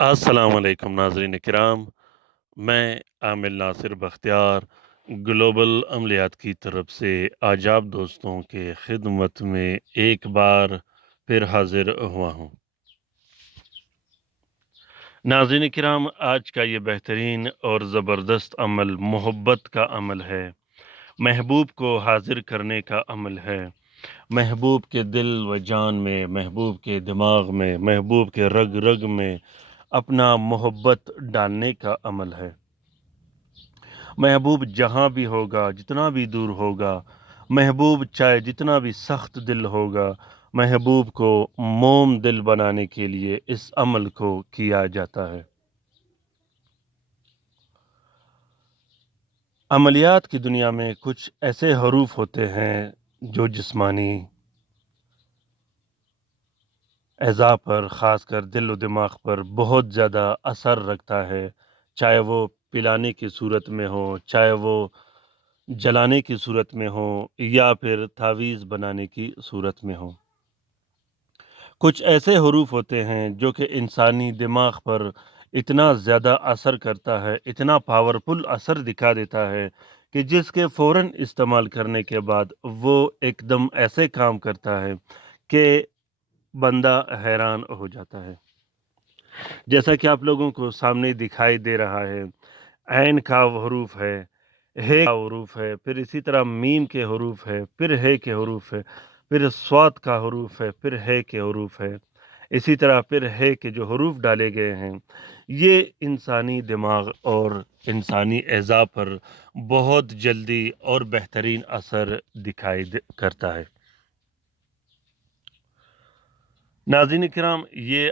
السلام علیکم ناظرین کرام، میں عامل ناصر بختیار گلوبل عملیات کی طرف سے آج آپ دوستوں کے خدمت میں ایک بار پھر حاضر ہوا ہوں۔ ناظرین کرام، آج کا یہ بہترین اور زبردست عمل محبت کا عمل ہے، محبوب کو حاضر کرنے کا عمل ہے، محبوب کے دل و جان میں، محبوب کے دماغ میں، محبوب کے رگ رگ میں اپنا محبت ڈالنے کا عمل ہے۔ محبوب جہاں بھی ہوگا، جتنا بھی دور ہوگا، محبوب چاہے جتنا بھی سخت دل ہوگا، محبوب کو موم دل بنانے کے لیے اس عمل کو کیا جاتا ہے۔ عملیات کی دنیا میں کچھ ایسے حروف ہوتے ہیں جو جسمانی اعضاء پر، خاص کر دل و دماغ پر بہت زیادہ اثر رکھتا ہے، چاہے وہ پلانے کی صورت میں ہو، چاہے وہ جلانے کی صورت میں ہو، یا پھر تعویذ بنانے کی صورت میں ہو۔ کچھ ایسے حروف ہوتے ہیں جو کہ انسانی دماغ پر اتنا زیادہ اثر کرتا ہے، اتنا پاورفل اثر دکھا دیتا ہے کہ جس کے فوراً استعمال کرنے کے بعد وہ ایک دم ایسے کام کرتا ہے کہ بندہ حیران ہو جاتا ہے۔ جیسا کہ آپ لوگوں کو سامنے دکھائی دے رہا ہے، عین کا حروف ہے، ہے کا حروف ہے، پھر اسی طرح میم کے حروف ہے، پھر ہے کے حروف ہے، پھر صاد کا حروف ہے، پھر ہے کے حروف ہے، اسی طرح پھر ہے کے جو حروف ڈالے گئے ہیں یہ انسانی دماغ اور انسانی اعضاء پر بہت جلدی اور بہترین اثر دکھائی کرتا ہے۔ ناظرین کرام، یہ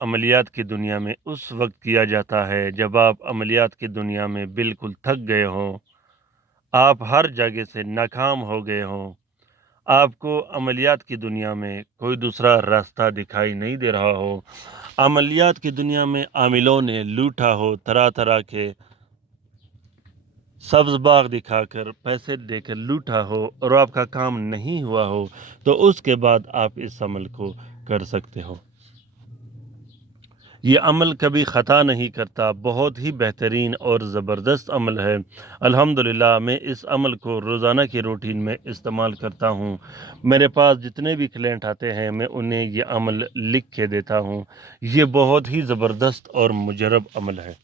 عملیات کی دنیا میں اس وقت کیا جاتا ہے جب آپ عملیات کی دنیا میں بالکل تھک گئے ہوں، آپ ہر جگہ سے ناکام ہو گئے ہوں، آپ کو عملیات کی دنیا میں کوئی دوسرا راستہ دکھائی نہیں دے رہا ہو، عملیات کی دنیا میں عاملوں نے لوٹا ہو، طرح طرح کے سبز باغ دکھا کر، پیسے دے کر لوٹا ہو اور آپ کا کام نہیں ہوا ہو، تو اس کے بعد آپ اس عمل کو کر سکتے ہو۔ یہ عمل کبھی خطا نہیں کرتا، بہت ہی بہترین اور زبردست عمل ہے۔ الحمدللہ میں اس عمل کو روزانہ کی روٹین میں استعمال کرتا ہوں۔ میرے پاس جتنے بھی کلائنٹ آتے ہیں میں انہیں یہ عمل لکھ کے دیتا ہوں۔ یہ بہت ہی زبردست اور مجرب عمل ہے۔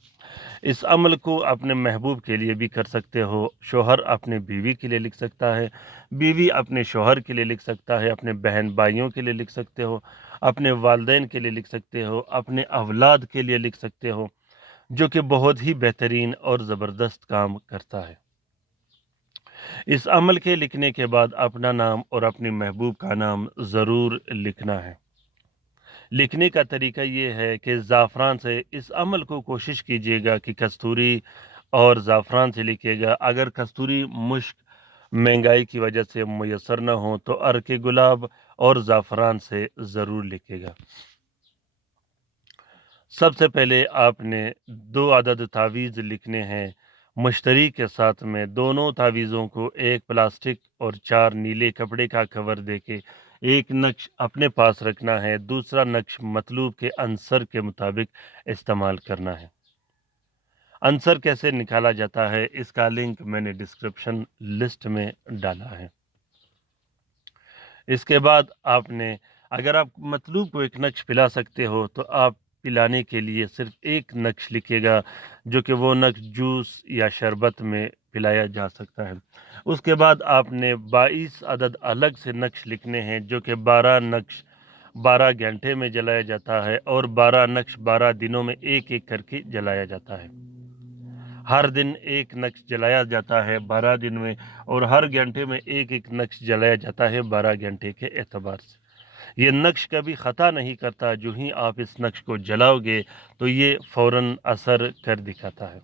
اس عمل کو اپنے محبوب کے لیے بھی کر سکتے ہو، شوہر اپنے بیوی کے لیے لکھ سکتا ہے، بیوی اپنے شوہر کے لیے لکھ سکتا ہے، اپنے بہن بھائیوں کے لیے لکھ سکتے ہو، اپنے والدین کے لیے لکھ سکتے ہو، اپنے اولاد کے لیے لکھ سکتے ہو، جو کہ بہت ہی بہترین اور زبردست کام کرتا ہے۔ اس عمل کے لکھنے کے بعد اپنا نام اور اپنی محبوب کا نام ضرور لکھنا ہے۔ لکھنے کا طریقہ یہ ہے کہ زعفران سے اس عمل کو کوشش کیجیے گا کہ کستوری اور زعفران سے لکھیے گا۔ اگر کستوری مشک مہنگائی کی وجہ سے میسر نہ ہو تو عرق گلاب اور زعفران سے ضرور لکھے گا۔ سب سے پہلے آپ نے 2 عدد تعویذ لکھنے ہیں مشتری کے ساتھ میں۔ دونوں تعویذوں کو ایک پلاسٹک اور 4 نیلے کپڑے کا کور دے کے ایک نقش اپنے پاس رکھنا ہے، دوسرا نقش مطلوب کے عنصر کے مطابق استعمال کرنا ہے۔ عنصر کیسے نکالا جاتا ہے اس کا لنک میں نے ڈسکرپشن لسٹ میں ڈالا ہے۔ اس کے بعد آپ نے، اگر آپ مطلوب کو ایک نقش پلا سکتے ہو تو آپ پلانے کے لیے صرف ایک نقش لکھے گا، جو کہ وہ نقش جوس یا شربت میں پلایا جا سکتا ہے۔ اس کے بعد آپ نے 22 عدد الگ سے نقش لکھنے ہیں، جو کہ 12 نقش 12 گھنٹے میں جلایا جاتا ہے اور 12 نقش 12 دنوں میں ایک ایک کر کے جلایا جاتا ہے۔ ہر دن ایک نقش جلایا جاتا ہے 12 دن میں، اور ہر گھنٹے میں ایک ایک نقش جلایا جاتا ہے 12 گھنٹے کے اعتبار سے۔ یہ نقش کبھی خطا نہیں کرتا، جو ہی آپ اس نقش کو جلاؤ گے تو یہ فوراً اثر کر دکھاتا ہے۔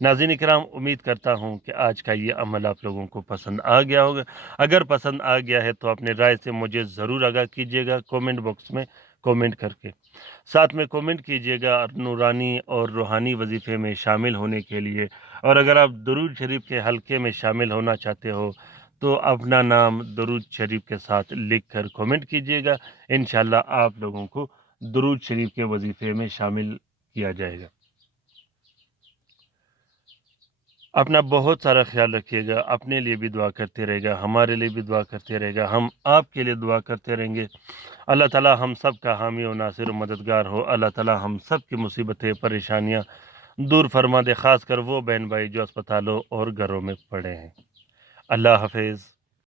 ناظرین کرام، امید کرتا ہوں کہ آج کا یہ عمل آپ لوگوں کو پسند آ گیا ہوگا۔ اگر پسند آ گیا ہے تو اپنے رائے سے مجھے ضرور آگاہ کیجیے گا کومنٹ باکس میں کومنٹ کر کے۔ ساتھ میں کومنٹ کیجیے گا نورانی اور روحانی وظیفے میں شامل ہونے کے لیے، اور اگر آپ درود شریف کے حلقے میں شامل ہونا چاہتے ہو تو اپنا نام درود شریف کے ساتھ لکھ کر کومنٹ کیجیے گا۔ انشاءاللہ آپ لوگوں کو درود شریف کے وظیفے میں شامل کیا جائے گا۔ اپنا بہت سارا خیال رکھیے گا، اپنے لیے بھی دعا کرتے رہے گا، ہمارے لیے بھی دعا کرتے رہے گا، ہم آپ کے لیے دعا کرتے رہیں گے۔ اللہ تعالی ہم سب کا حامی و ناصر و مددگار ہو۔ اللہ تعالی ہم سب کی مصیبتیں پریشانیاں دور فرما دے، خاص کر وہ بہن بھائی جو اسپتالوں اور گھروں میں پڑے ہیں۔ اللہ حافظ۔